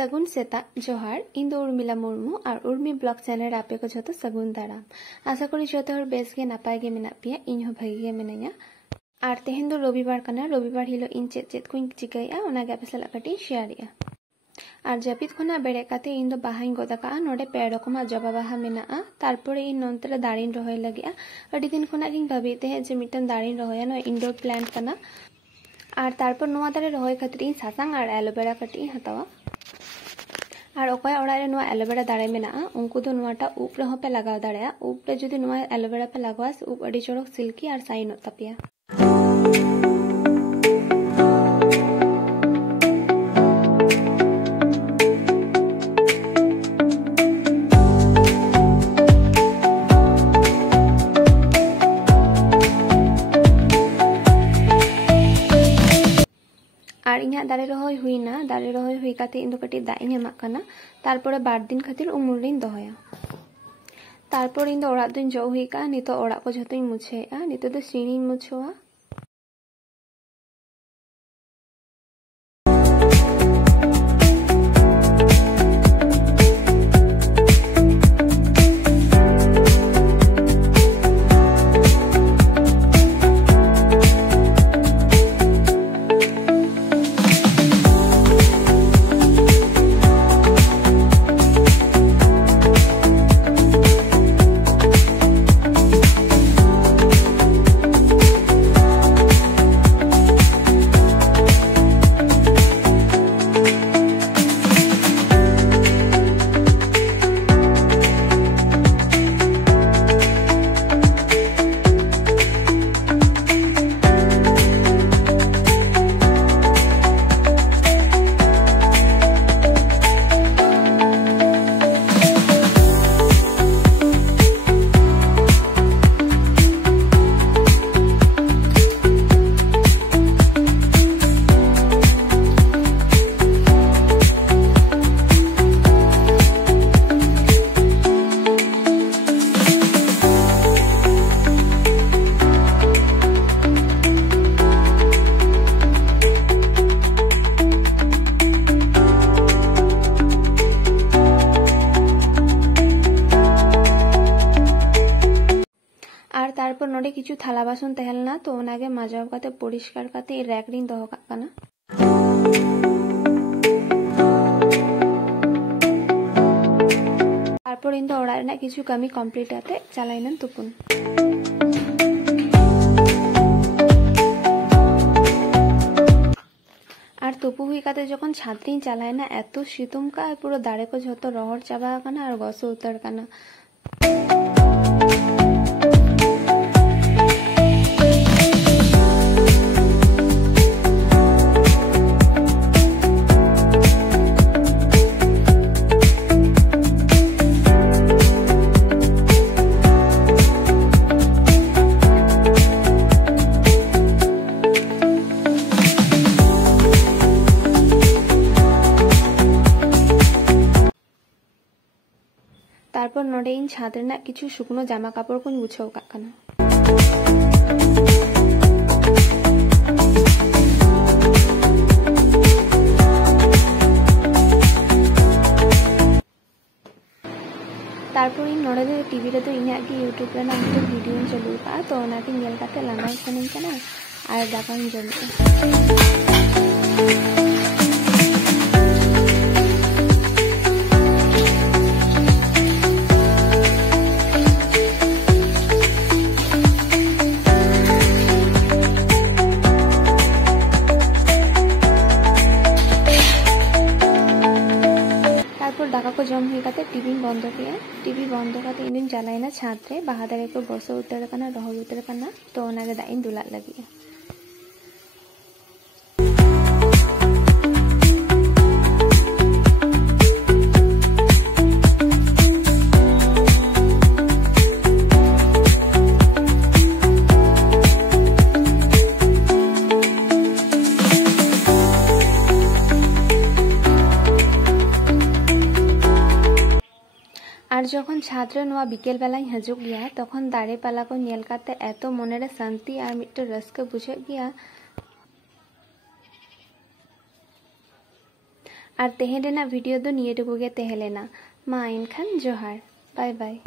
सगुन सेता जोहार इन दो उर्मिला मुर्मू और उर्मी ब्लॉग चैनल आपे को जो सगुन दाराम आशा करी जो बेस गे नापाय गे मेना पिया इन हो भागी गे मिनाया और तेहेन दो रविवार कना रविवार हिलो इन चेत चेत को चिकाया ओनागे आपे साला कटी शेयर और जापिद खना बेड़े काते इन दो बाहाई गदा नोडे पे रकमा जबा बाहा मेना तारपरे इन नोंतरे दाड़ीन रहोय लगे अडी दिन खना गिन भाबीते जे मिटन दाड़ीन रहोया नो इंडोर प्लांट कना और तारपर नोआ दारे रहोय खातिर इन सासांग और एलोवेरा कटी हतावा और अकय ओड़ारे नोआ एलोवेरा दाड़े मेना उनको दो नोआटा उप रहो पे लगाव दाड़ेया उप रे जुदी नोआ एलोवेरा पे लगावा उप अडी चोड़क सिल्की और साइन तापिया और इन दारे रहोय हुईना दारे रहोय हुई काते इन दो कटी दाग इन एमाक कना तारपरे 2 दिन खातिर उमुल रिन दोहया तारपर इन दो ओड़ाग दोइन जो हुई का नितो ओड़ाग को जतोइन मुछेया नितो दो सीढ़ीन मुछोआ और तारपर नोडे किछु थाला बासन तहेलना तो ओनागे माजाव काते परिष्कार काते रैक रिन दोहो काग काना तारपर इन दो ओड़ा रेना किछु कामी कमप्लीट काते चालाइनान तुपुन और तुपु हुई काते जखन छात्रीन चालाइना एतो शीतुम का पुरो दाड़े को झतो रहर चाबा काना और गसो उतर काना तारपर नोडे इन छाद रेना किछु शुकनो जामा कापड़ को गुछाव काग काना तारपर इन नोडे दो टीवी रे दो इन्या की यूट्यूब रे ना वीडियो चालू का तो ओना के नेल काते लांगा सनिन कना आर दाका जम दाका को जम हुई काते टीवी बंद किया टीवी बंद काते इन चलाइना छाद रे बाहा दारे को बसो उतर कना रहो उतर कना तो ओनागे दा इन दुला लगी और जखन छात्र नोआ बिकेल बेलाय हजुग गया तखन दारे पाला को नेल काते एतो मनेरे शांति और मिट्टे रस्क बुझे गया और तेहें रेना वीडियो दो निये टुकु गे तेहें लेना। मा इनखान जोहार, बाय बाय।